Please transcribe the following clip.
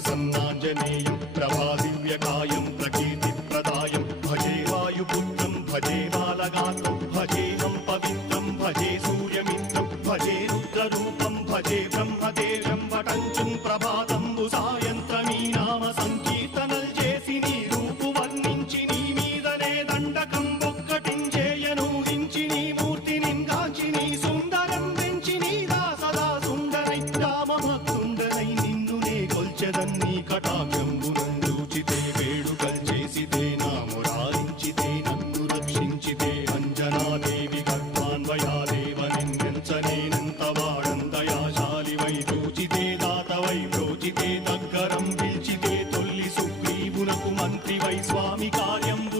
प्रसन्नाञ्जनेयं प्रभादिव्यकायं प्रकीर्तिप्रदायं भजे वायुपुत्रं भजे बालगात्रं भजेऽहं पवित्रं भजे सूर्यमित्रं भजे रुद्ररूपं भजे ब्रह्मदेवं वटञ्चं ప్రభాతంబు సాయంత్రమీ నామ సంకీర్తనల్ చేసి నీ రూపు వర్ణించి నీ మీదనే దండకం ఒక్కటించేయను హించి నీ మూర్తిని గాంచి నీ సుందరం పెంచి నీ దాసదా సుందరై రామభక్తుండనై నిన్నునే కొల్చెదన్ని కటాక్షంబునందూచితే వేడుకల్ చేసితే నా మురారించితే నన్ను రక్షించితే అంజనాదేవి గర్భాన్వయాదేవ నిందించనేనంత వాడంతయాశాలివై చూచితే దాతవై బ్రోచితే దగ్గరం పిలిచితే తొల్లి సుగ్రీవునకు మంత్రివై స్వామి కార్యంబు